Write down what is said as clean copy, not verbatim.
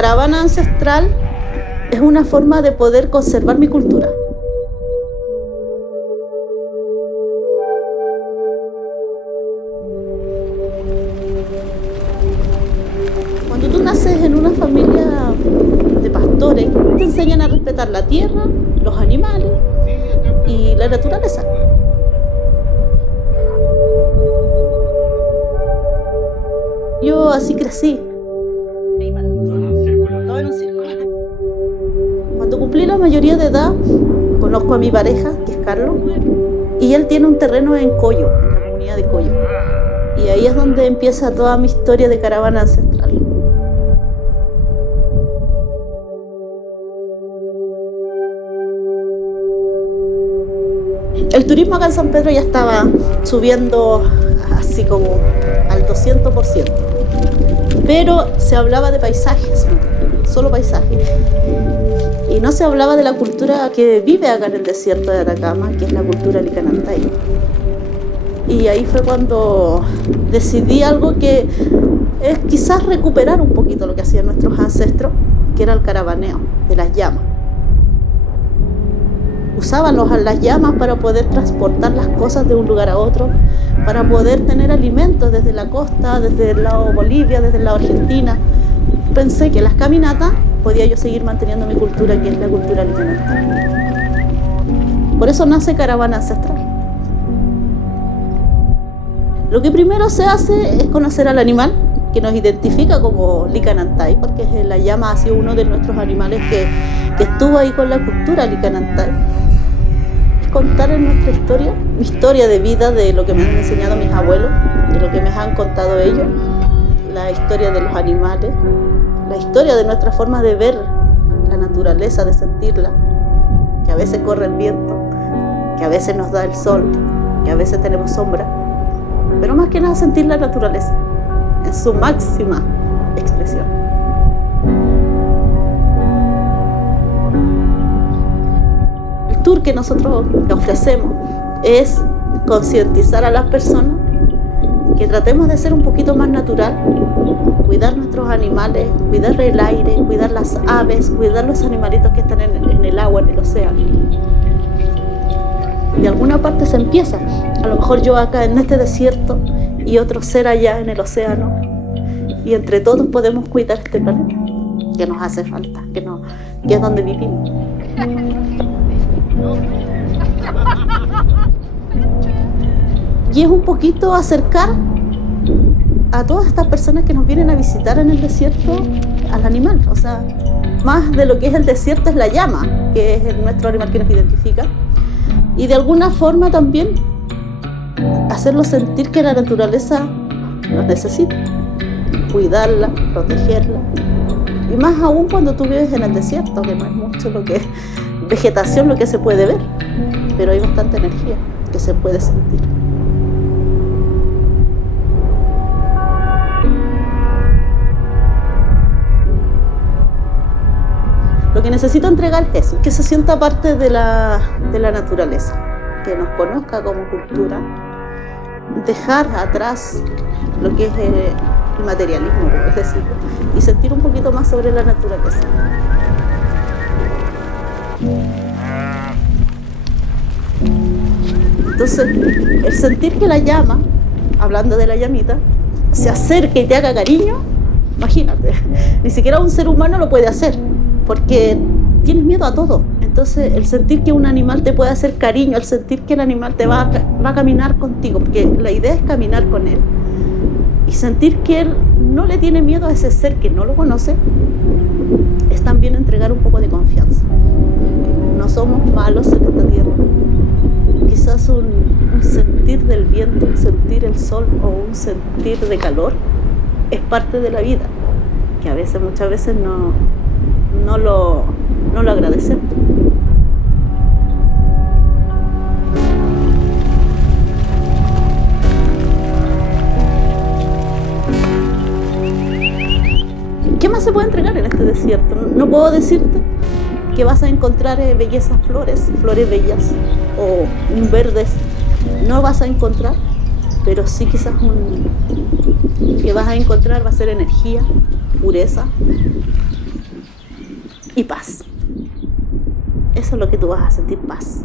caravana ancestral es una forma de poder conservar mi cultura. Cuando tú naces en una familia de pastores, te enseñan a respetar la tierra, los animales y la naturaleza. Yo así crecí. Cuando cumplí la mayoría de edad, conozco a mi pareja, que es Carlos, y él tiene un terreno en Coyo, en la comunidad de Coyo. Y ahí es donde empieza toda mi historia de caravana ancestral. El turismo acá en San Pedro ya estaba subiendo así como al 200%. Pero se hablaba de paisajes, solo paisajes. Y no se hablaba de la cultura que vive acá en el desierto de Atacama, que es la cultura licanantay. Y ahí fue cuando decidí algo que es quizás recuperar un poquito lo que hacían nuestros ancestros, que era el caravaneo de las llamas. Usaban las llamas para poder transportar las cosas de un lugar a otro, para poder tener alimentos desde la costa, desde el lado Bolivia, desde el lado Argentina. Pensé que en las caminatas podía yo seguir manteniendo mi cultura, que es la cultura licanantay. Por eso nace Caravana Ancestral. Lo que primero se hace es conocer al animal, que nos identifica como licanantay, porque la llama ha sido uno de nuestros animales que estuvo ahí con la cultura licanantay. Contar en nuestra historia, mi historia de vida, de lo que me han enseñado mis abuelos, de lo que me han contado ellos, la historia de los animales, la historia de nuestra forma de ver la naturaleza, de sentirla, que a veces corre el viento, que a veces nos da el sol, que a veces tenemos sombra, pero más que nada sentir la naturaleza en su máxima expresión. El tour que nosotros ofrecemos es concientizar a las personas que tratemos de ser un poquito más natural, cuidar nuestros animales, cuidar el aire, cuidar las aves, cuidar los animalitos que están en el agua, en el océano. De alguna parte se empieza, a lo mejor yo acá en este desierto y otro ser allá en el océano, y entre todos podemos cuidar este planeta que nos hace falta, que es donde vivimos. Y es un poquito acercar a todas estas personas que nos vienen a visitar en el desierto al animal. O sea, más de lo que es el desierto es la llama, que es nuestro animal que nos identifica. Y de alguna forma también hacerlo sentir que la naturaleza nos necesita. Cuidarla, protegerla. Y más aún cuando tú vives en el desierto, que no es mucho lo que es vegetación, lo que se puede ver. Pero hay bastante energía que se puede sentir. Lo que necesito entregar es eso, que se sienta parte de la naturaleza, que nos conozca como cultura, dejar atrás lo que es el materialismo, es decir, y sentir un poquito más sobre la naturaleza. Entonces, el sentir que la llama, hablando de la llamita, se acerque y te haga cariño, imagínate, ni siquiera un ser humano lo puede hacer, porque tienes miedo a todo. Entonces, el sentir que un animal te puede hacer cariño, el sentir que el animal te va a caminar contigo, porque la idea es caminar con él, y sentir que él no le tiene miedo a ese ser que no lo conoce, es también entregar un poco de confianza. No somos malos en esta tierra. Quizás un sentir del viento, un sentir el sol o un sentir de calor es parte de la vida, que a veces, muchas veces no lo agradecemos. ¿Qué más se puede entregar en este desierto? No puedo decirte que vas a encontrar bellezas flores bellas o verdes. No vas a encontrar, pero sí quizás que vas a encontrar va a ser energía, pureza, y paz. Eso es lo que tú vas a sentir, paz.